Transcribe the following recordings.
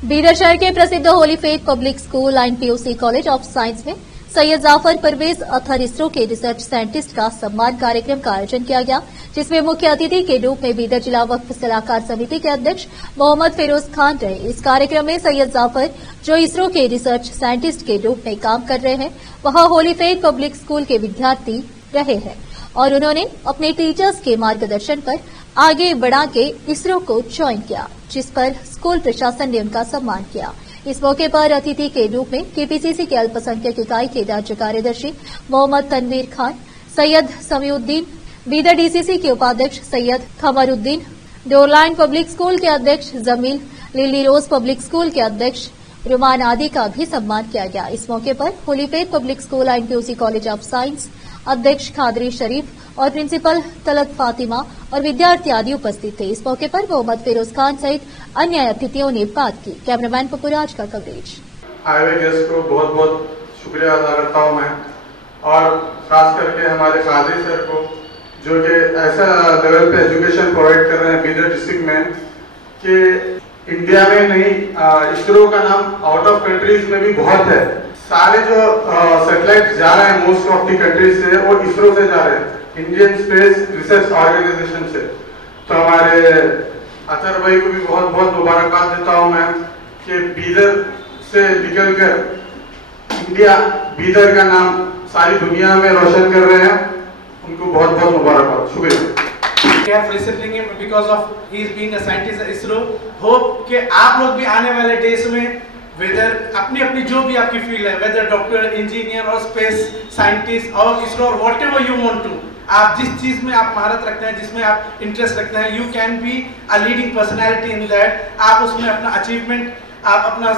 बीदर शहर के प्रसिद्ध Holi faith public school and PUC college of science में सैयद जाफर परवेज अतहर इसरो के रिसर्च साइंटिस्ट का सम्मान कार्यक्रम का आयोजन किया गया, जिसमें मुख्य अतिथि के रूप में बीदर जिला वक्फ सलाहकार समिति के अध्यक्ष मोहम्मद फिरोज खान रहे। इस कार्यक्रम में सैयद जाफर, जो इसरो के रिसर्च साइंटिस्ट के रूप में काम कर रहे हैं, वहां होली फेथ पब्लिक स्कूल के विद्यार्थी रहे हैं और उन्होंने अपने टीचर्स के मार्गदर्शन पर आगे बढ़ा के इसरो को ज्वाइन किया, जिस पर स्कूल प्रशासन ने उनका सम्मान किया। इस मौके पर अतिथि के रूप में केपीसीसी के अल्पसंख्यक इकाई के राज्य कार्यदर्शी मोहम्मद तनवीर खान, सैयद समीउद्दीन, बीदर डीसीसी के उपाध्यक्ष सैयद खमरुद्दीन, डोरलाइन पब्लिक स्कूल के अध्यक्ष जमील, लिली रोज पब्लिक स्कूल के अध्यक्ष रुमान आदि का भी सम्मान किया गया। इस मौके पर Holi faith public school and PUC college of science अध्यक्ष खादरी शरीफ और प्रिंसिपल तलत फातिमा और विद्यार्थी आदि उपस्थित थे। इस मौके पर मोहम्मद फिरोज खान सहित अन्य अतिथियों ने बात की। कैमरामैन पपुराज का कवरेज। आए हुए गेस्ट को बहुत बहुत शुक्रिया अदा करता हूं मैं, और खास करके हमारे खादरी सर को, जो कि ऐसा लेवल पे एजुकेशन प्रोवाइड कर रहे हैं बीदर डिस्ट्रिक्ट में कि इंडिया में नहीं, इसरो का नाम आउट ऑफ कंट्रीज में भी बहुत है। सारे जो सैटेलाइट जा रहे हैं मोस्ट ऑफ दी कंट्रीज से, वो इसरो से जा रहे हैं, इंडियन स्पेस रिसर्च ऑर्गेनाइजेशन से। तो हमारे अतर भाई को भी बहुत बहुत मुबारकबाद देता हूं मैं कि बीदर से निकलकर इंडिया, बीदर का नाम सारी दुनिया में रोशन कर रहे हैं। उनको बहुत बहुत मुबारकबाद, शुक्रिया। We are felicitating him because of he is being a scientist at ISRO. Hope कि आप लोग भी आने वाले डेज में वेदर अपनी अपनी जो भी आपकी फील्ड है, वेदर डॉक्टर, इंजीनियर और स्पेस साइंटिस्ट और इसरो और whatever you want to, आप जिस चीज में आप महारत रखते हैं, जिसमें आप इंटरेस्ट रखते हैं, you can be a leading personality in that. आप उसमें अपना अचीवमेंट, आप अपना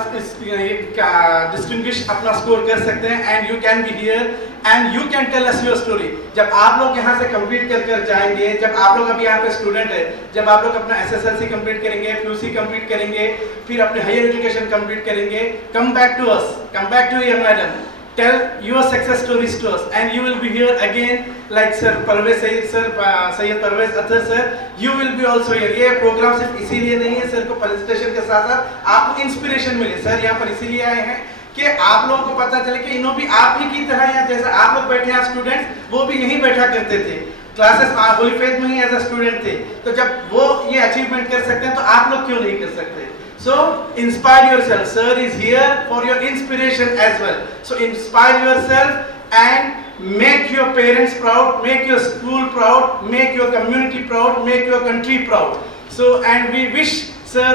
डिस्टिंग्विश अपना स्कोर कर सकते हैं and you can be here and you can tell us your story. जब आप लोग यहाँ से कंप्लीट कर जाएंगे, जब आप लोग अभी यहाँ पे स्टूडेंट है, जब आप लोग अपना एसएसएलसी कंप्लीट करेंगे, पीयूसी कंप्लीट करेंगे, फिर अपने हायर एजुकेशन कंप्लीट करेंगे, come back to us, come back to your madam, tell your success stories to us and you will be here again like sir Parvez Sayyid Parvez Athar sir, you will be also here। ये programme सिर्फ इसीलिए नहीं है, sir को felicitation के साथ साथ आपको इंस्पिरेशन मिले। सर यहाँ पर इसीलिए आए हैं कि आप लोगों को पता चले कि इन्हों भी आप ही की तरह, या जैसे आप लोग बैठे हैं स्टूडेंट्स, वो भी यहीं बैठा करते थे क्लासेस होली फेथ में ही एज अ स्टूडेंट थे। तो जब वो ये अचीवमेंट कर सकते हैं तो आप लोग क्यों नहीं कर सकते? So inspire yourself. Sir is here for your inspiration as well. So inspire yourself and make your parents proud, make your school proud, make your community proud, make your country proud. So and we wish sir,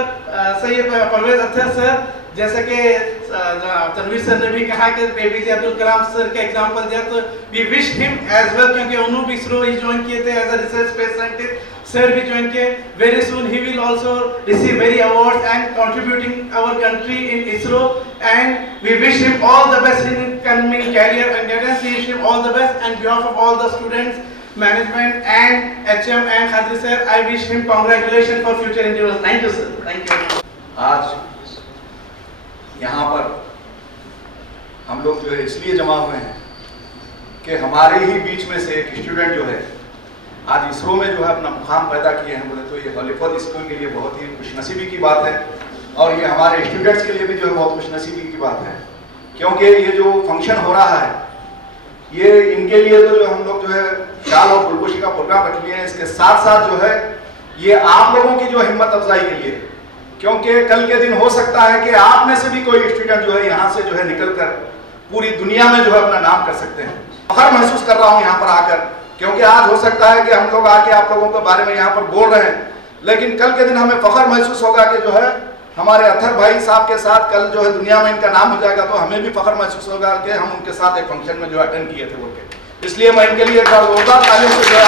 Sayyid Parvez Athar sir, जैसा कि Tanveer sir ने भी कहा कि APJ Abdul Kalam sir का example दिया, तो we wish him as well, क्योंकि उन्होंने भी इसरो ही ज्वाइन किए थे as a research space scientist. Sir भी ज्वाइन किए। वेरी सून ही will also receive very awards and contributing our country in ISRO and we wish him all the best in coming career and guidance. We wish him all the best and behalf of all the students, management and HM and Qadri sir, I wish him congratulation for future endeavours. Thank you sir, thank you. आज यहाँ पर हम लोग जो है इसलिए जमा हुए हैं कि हमारे ही बीच में से एक स्टूडेंट जो है आज इसरो में जो है अपना मुकाम पैदा किए हैं। बोले तो ये होली फेथ स्कूल के लिए बहुत ही खुशनसीबी की बात है, और ये हमारे स्टूडेंट्स के लिए भी जो है बहुत खुशनसीबी की बात है, क्योंकि ये जो फंक्शन हो रहा है ये इनके लिए तो जो हम लोग जो है शाल और गुलपोशी का प्रोग्राम रख लिए हैं, इसके साथ साथ जो है ये आप लोगों की जो हिम्मत अफजाई के लिए, क्योंकि कल के दिन हो सकता है कि आप में से भी कोई स्टूडेंट जो है यहाँ से जो है निकलकर पूरी दुनिया में जो है अपना नाम कर सकते हैं। फख्र महसूस कर रहा हूँ यहाँ पर आकर, क्योंकि आज हो सकता है कि हम लोग आके आप लोगों के बारे में यहाँ पर बोल रहे हैं, लेकिन कल के दिन हमें फख्र महसूस होगा कि जो है हमारे अथर भाई साहब के साथ कल जो है दुनिया में इनका नाम हो जाएगा, तो हमें भी फख्र महसूस होगा कि हम उनके साथ एक फंक्शन में जो अटेंड किए थे बोल के। इसलिए मैं इनके लिए जोरदार तालियों से जो है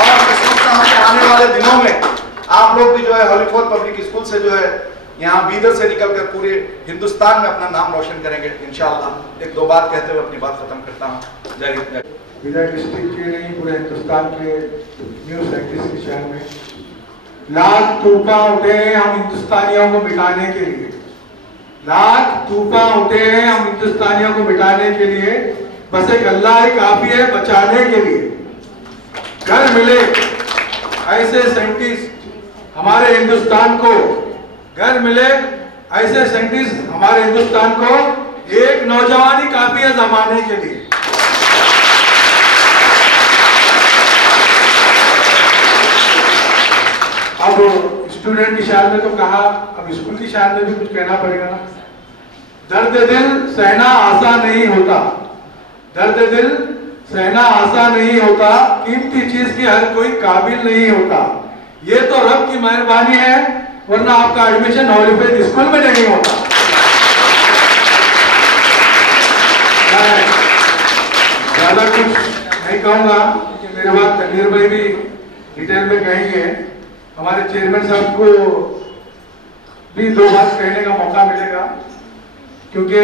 और मैं सोचता हूँ कि आने वाले दिनों में आप लोग भी जो है होली फेथ पब्लिक स्कूल से जो है यहाँ बीदर से निकलकर पूरे हिंदुस्तान में अपना नाम रोशन करेंगे इंशाअल्लाह। एक दो बात कहते हुए अपनी बात खत्म करता हूँ। जय हिंद। बीदर डिस्ट्रिक्ट के नहीं पूरे हिंदुस्तान के न्यू साइंटिस्ट के शहर में लाख तूफान उठे हैं हम हिंदुस्तानियों को मिटाने के लिए, लाख तूफान उठे हैं हम हिंदुस्तानियों को मिटाने के लिए, बस एक अल्लाह ही काफी है बचाने के लिए। घर मिले ऐसे साइंटिस्ट हमारे हिंदुस्तान को घर मिले ऐसे साइंटिस्ट हमारे हिंदुस्तान को, एक नौजवानी काफी है जमाने के लिए। अब स्टूडेंट की शान में तो कहा, अब स्कूल की शान में भी कुछ कहना पड़ेगा ना। दर्द दिल सहना आसान नहीं होता, दर्द दिल सहना आसान नहीं होता, कीमती चीज की हर कोई काबिल नहीं होता। ये तो रब की मेहरबानी है, वरना आपका एडमिशन होली फेथ स्कूल में नहीं होता। ज्यादा कुछ नहीं कहूंगा क्योंकि मेरे बाद तनवीर भाई भी डिटेल में कहेंगे। हमारे चेयरमैन साहब को भी दो बात कहने का मौका मिलेगा, क्योंकि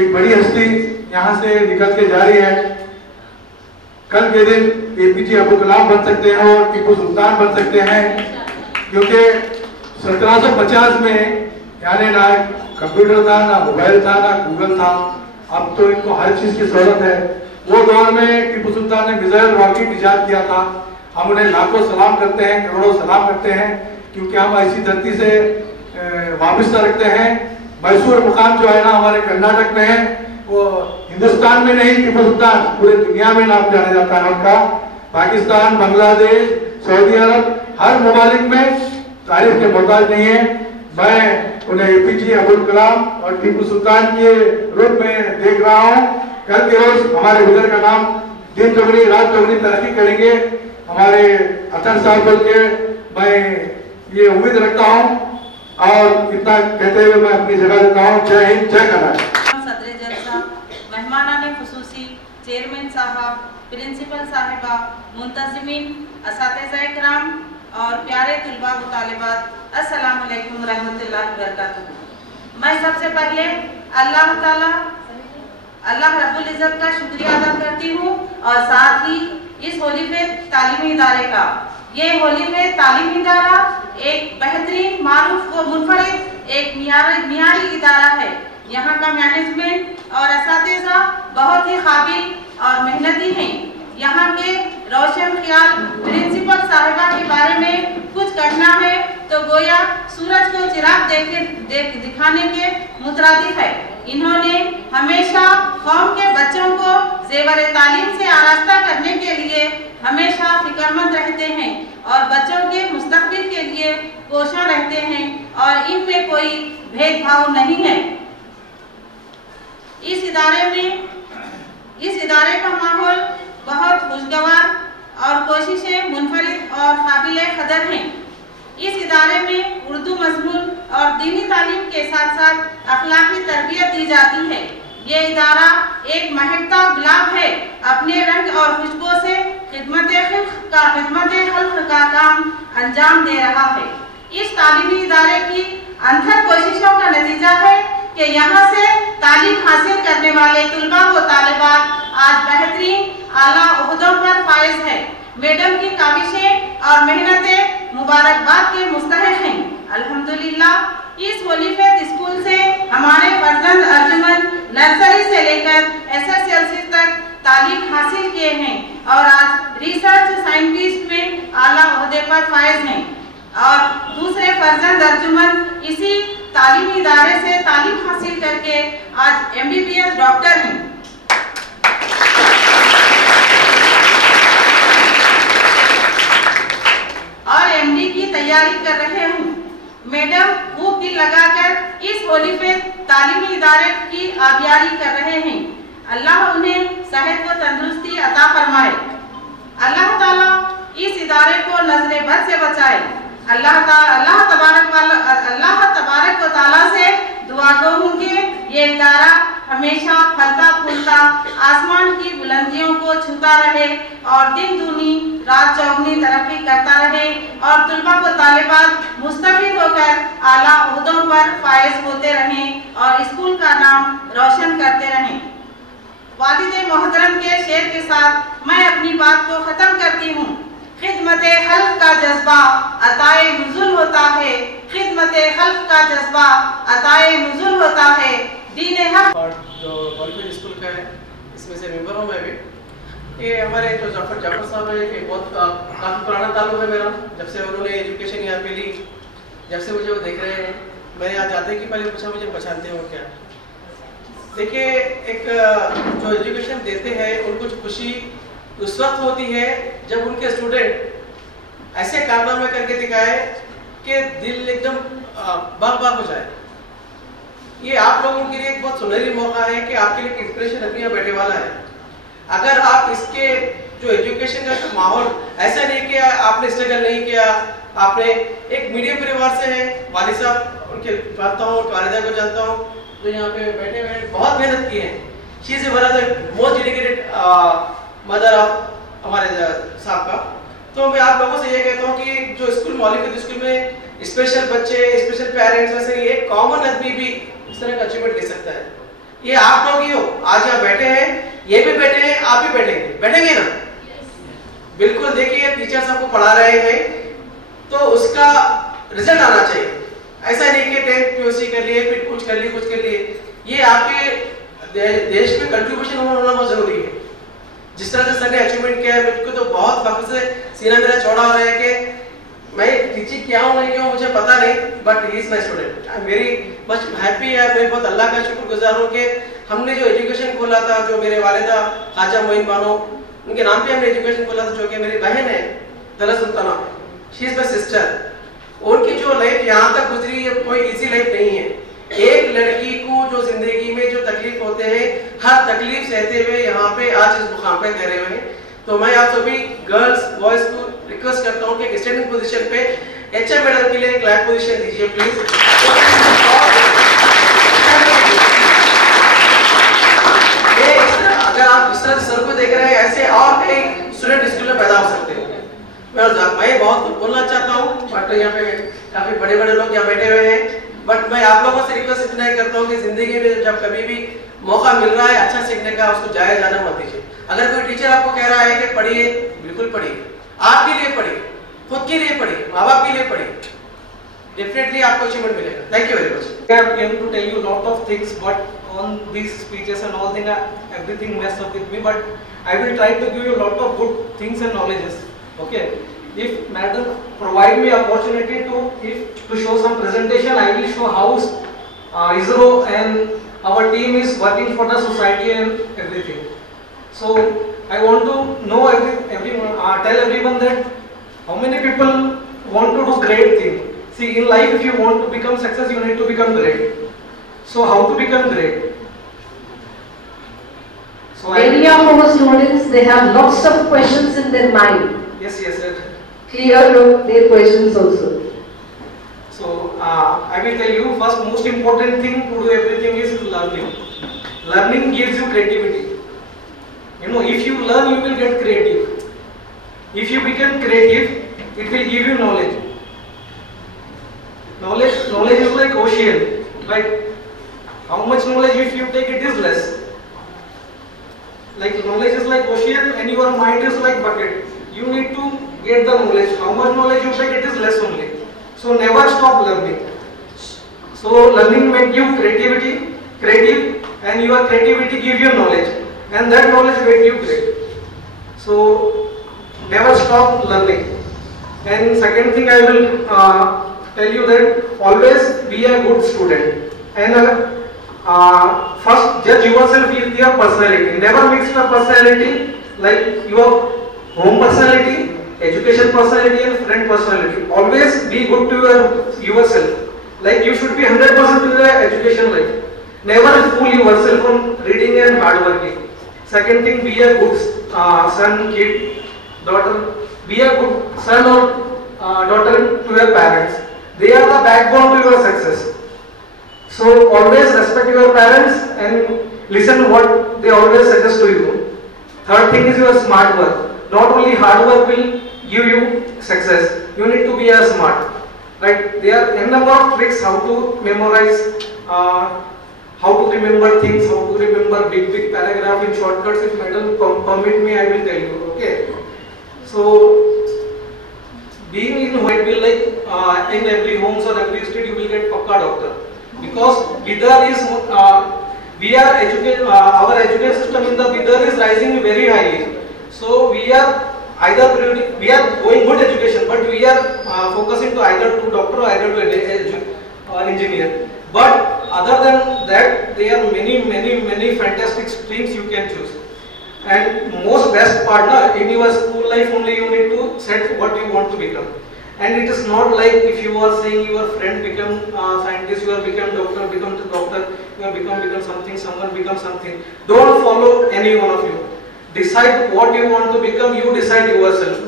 एक बड़ी हस्ती यहाँ से निकल के जा रही है। कल के दिन एपीजे अब्दुल कलाम बन सकते हैं और टीपू सुल्तान बन सकते हैं, क्योंकि 1750 में यानी ना कंप्यूटर था, ना मोबाइल था, ना गूगल था। अब तो इनको हर चीज की जरूरत है। वो दौर में टीपू सुल्तान ने मिसाइल रॉकेट इजाद किया था। हम उन्हें लाखों सलाम करते हैं, करोड़ों सलाम करते हैं, क्योंकि हम ऐसी धरती से वाबस्ता रखते हैं। मैसूर मुकाम जो है ना हमारे कर्नाटक में है, वो हिंदुस्तान में नहीं, टीपू सुल्तान पूरे दुनिया में नाम जाना जाता है उनका। पाकिस्तान, बांग्लादेश, सऊदी अरब, हर ममालिक में तारीफ के मोहताज नहीं है। मैं उन्हें एपीजे अब्दुल कलाम और टीपू सुल्तान के रूप में देख रहा हूँ। कल के रोज हमारे विदर का नाम दिन चौगनी रात चौगनी तरक्की करेंगे हमारे अतर साहब बोल के मैं ये उम्मीद रखता हूँ। और इतना कहते हुए मैं अपनी जगह देता हूँ। जय हिंद, जय कर्नाटक। सदर जलसा, मेहमानाने खुसूसी, चेयरमैन साहब, प्रिंसिपल साहिबा, मुंतजिमीन, असातिज़ा इकराम और प्यारे तुलबा व तालिबात, अस्सलाम वालेकुम रहमतुल्लाहि व बरकातुहू। मैं सबसे पहले अल्लाह रब्बुल इज़्ज़त का शुक्रिया अदा करती हूँ और साथ ही इस होली फेथ तालीमी इदारे का। ये होली फेथ तालीमी इदारा एक बेहतरीन, मारूफ व मुनफरिद एक मियारी इदारा है। यहाँ का मैनेजमेंट और असातिज़ा बहुत ही काबिल और मेहनती हैं। यहाँ के रोशन ख्याल प्रिंसिपल साहिबा के बारे में कुछ कहना है तो गोया सूरज को चिराग दिखाने के मुतरादिफ है। इन्होंने हमेशा कौम के बच्चों को ज़ेवर तालीम से आरास्ता करने के लिए हमेशा फिक्रमंद रहते हैं और बच्चों के मुस्तकबिल के लिए कोशा रहते हैं और इनमें कोई भेदभाव नहीं है। इस इदारे का माहौल बहुत खुशगवार और कोशिशें मुनफरिद और काबिल कदर हैं। इस इदारे में उर्दू मजमून और दीनी तालीम के साथ साथ अखलाकी तरबियत दी जाती है। ये इदारा एक महकता गुलाब है, अपने रंग और खुशबू से खिदमत खल्क का काम अंजाम दे रहा है। इस तालीमी इदारे की अनथक कोशिशों का नतीजा है कि यहाँ से तालीम हासिल करने वाले तुलबा व तालिबात आज बेहतरीन आला ओहदों पर फायज है। मैडम की काविशें और मेहनतें मुबारकबाद के मुस्तहिक हैं। अल्हम्दुलिल्लाह इस होली फेथ स्कूल से हमारे फर्जंद अर्जुमन नर्सरी से लेकर SSLC तक तालीम हासिल किए हैं और आज रिसर्च साइंटिस्ट में आला ओहदे पर फायज हैं और दूसरे फर्जंद अर्जुमन इसी तालीमी इदारे से तालीम हासिल करके आज MBBS डॉक्टर हैं। और MD की तैयारी कर रहे हूँ। मैडम खूब दिल लगाकर इस होली फेथ तालीमी इदारे की आबियारी कर रहे हैं। अल्लाह उन्हें सेहत व तंदुरुस्ती अता फरमाए। अल्लाह ताला इस इदारे को नजरे बद से बचाए। अल्लाह तबारक व तआला से दुआ गो हूँ कि ये इदारा हमेशा फलता फूलता आसमान की बुलंदियों को छूता रहे और दिन दूनी रात चौगनी तरक्की करता रहे और तुलबा व तालिबात मुस्तफीद होकर आला ओहदों पर फायज होते रहें और स्कूल का नाम रोशन करते रहें। वालिद मोहतरम के शेर के साथ मैं अपनी बात को खत्म करती हूँ। खिदमते खल्क का जज्बा अताए नुज़ुल होता है, खिदमते खल्क का जज्बा अताए नुज़ुल होता है। दीन हक और जो होली स्कूल का है इसमें से मेंबर हूँ मैं भी। ये हमारे जो जाफर साहब है कि बहुत काफ़ी पुराना ताल्लुक है मेरा। जब से उन्होंने एजुकेशन यहाँ पे ली, जब से मुझे वो देख रहे हैं मैं यहाँ जाते कि पहले पूछा मुझे पहचानते हो क्या? देखिए, एक जो एजुकेशन देते हैं उनको खुशी उस वक्त होती है जब उनके स्टूडेंट ऐसे कारनामे करके दिखाए कि दिल एकदम बाग बाग हो जाए। ये आप लोगों के लिए एक बहुत सुनहरी मौका है कि आपके लिए इंस्पिरेशन अभी यहाँ बैठे वाला है। अगर आप इसके जो एजुकेशन का माहौल ऐसा नहीं किया, आपने स्ट्रगल नहीं किया, आपने एक मीडियम परिवार से है, वालिद साहब उनके जानता हूँ, वालिदा को जानता हूँ जो यहाँ पे बैठे हुए हैं, बहुत मेहनत की है। She is one of the most dedicated mother of हमारे साहब का। तो मैं आप लोगों से ये कहता हूँ कि जो स्कूल मौलिक स्कूल में स्पेशल बच्चे, स्पेशल पेरेंट्स, वैसे नहीं, एक कॉमन आदमी भी इस तरह का अचीवमेंट ले सकता है। ये आप लोग ही हो, आज यहाँ बैठे हैं, ये भी बैठे हैं, आप भी बैठेंगे ना? बिल्कुल। देखिए, टीचर्स आपको पढ़ा रहे हैं तो उसका रिजल्ट आना चाहिए। ऐसा नहीं कि 10th POC कर लिए, फिर कुछ कर लिए। ये आपके देश में कंट्रीब्यूशन होना बहुत जरूरी है। जिस तरह से सर ने अचीवमेंट किया है, मुझको तो बहुत वक्त से सीना मेरा चौड़ा हो रहा है कि मैं टीचिंग किया हूँ नहीं किया हूँ मुझे पता नहीं, but he is my student. I am very much happy है। मैं बहुत अल्लाह का शुक्रगुजार हूँ कि हमने जो एजुकेशन खोला था, जो मेरे वालिदा ख्वाजा मोइन बानो उनके नाम पे हमने एजुकेशन खोला था, जो कि मेरी बहन है दला Sultana, she is my sister. उनकी जो लाइफ यहाँ तक गुजरी है कोई इजी लाइफ नहीं है। एक लड़की को जो जिंदगी में जो तकलीफ होते हैं, हर तकलीफ सहते हुए यहाँ पे आज इस मुकाम पे ठहरे हुए हैं। तो मैं आप सभी गर्ल्स बॉयज को रिक्वेस्ट करता हूँ कि स्टैंडिंग पोजीशन पे HM मैडम के लिए एक लाइव पोजीशन दीजिए प्लीज। अगर आप इस तरह सर को देख रहे हैं, ऐसे और कई स्टूडेंट स्कूल में पैदा हो सकते हैं। मैं बहुत कुछ बोलना चाहता हूँ, बट यहाँ पे काफी बड़े बड़े लोग यहाँ बैठे हुए हैं, बट मैं आप लोगों से रिक्वेस्ट इतना ही करता हूँ कि जिंदगी में जब कभी भी मौका मिल रहा है अच्छा सीखने का, उसको जाया जाना मत दीजिए। अगर कोई टीचर आपको कह रहा है कि पढ़िए, बिल्कुल पढ़िए, आपके लिए पढ़िए, खुद के लिए पढ़िए, माँ बाप के लिए पढ़िए, डेफिनेटली आपको अचीवमेंट मिलेगा। Thank you very much. I came to tell you lot of things, but on these speeches and all things, everything messed up with me. But I will try to give you a lot of good things and knowledges. Okay. If madam provide me opportunity to show some presentation, I will show how ISRO and our team is working for the society and everything. So I want to know tell everyone that how many people want to do great thing. See, in life, if you want to become success, you need to become great. So how to become great? So many of our students, they have lots of questions in their mind. Yes. Clear their questions also. So I will tell you first, most important thing to do everything is learning. Learning gives you creativity. You know, if you learn, you will get creative. If you become creative, it will give you knowledge. Knowledge is like ocean, right? How much knowledge if you take, it is less. Like knowledge is like ocean and your mind is like bucket. You need to get the knowledge. How much knowledge you take, it is less only. So never stop learning. So learning makes you creative, and your creativity give you knowledge, and that knowledge makes you great. So never stop learning. And second thing, I will tell you that always be a good student, and first judge yourself with your personality. Never mix your personality like your home personality, education personality and friend personality. Always be good to yourself. Like you should be 100% to your education life. Never fool yourself on reading and hard working. Second thing, be a good son, kid, daughter. Be a good son or daughter to your parents. They are the backbone to your success. So always respect your parents and listen to what they always suggest to you. Third thing is your smart work. Not only hard work will give you success, you need to be a smart. Right? There are a number of tricks how to memorize, how to remember things, how to remember big paragraph in shortcuts. If madam permit me, I will tell you. Okay. So being in white will like in every homes or every street you will get pakka doctor, because Bidar is our education system in the Bidar is rising very highly. So we are going good education, but we are focusing to either to doctor or either to or engineer. But other than that, there are many fantastic streams you can choose. And most best partner in your school life only you need to set what you want to become. And it is not like if you are saying your friend become scientist, you are become doctor, you are become something, someone become something. Don't follow any one of you. Decide what you want to become, you decide yourself.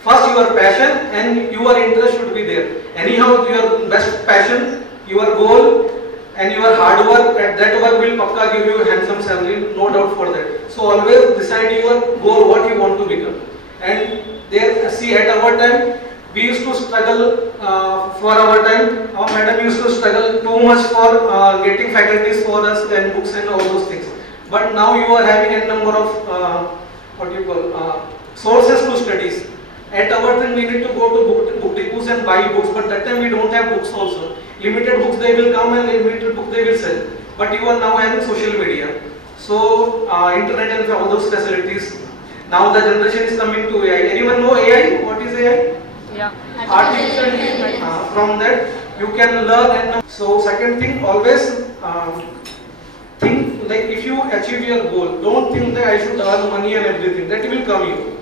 First your passion and your interest should be there. Anyhow your best passion, your goal and your hard work, and that work will pakka give you a handsome salary, no doubt for that. So always decide your goal, what you want to become. And there, see, at our time, we used to struggle for our time. Our madam used to struggle too much for getting faculties for us and books and all those things. But now you are having a number of sources to studies. At our time, we need to go to book depots and buy books, but that time we don't have books also. Limited books they will come and limited book they will sell. But you are now having social media. So internet and all those facilities. Now the generation is coming to AI. Anyone know AI? What is AI? Yeah. Artificial intelligence. From that you can learn and know. So second thing, always think like if you achieve your goal, don't think that I should earn money and everything. That will come you.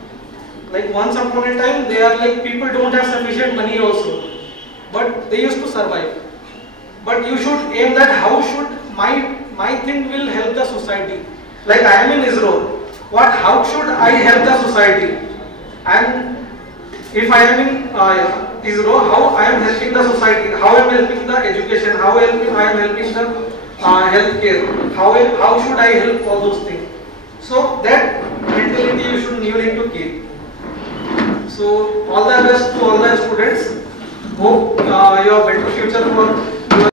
Like once upon a time, they are like people don't have sufficient money also, but they used to survive. But you should aim that how should my thing will help the society. Like I am in ISRO, how should I help the society? And if I am in ISRO, how I am helping the society? How I am helping the education? How I am helping the healthcare? How should I help all those things? So that mentality you need to keep. So all the best to all the students. Hope you have better future for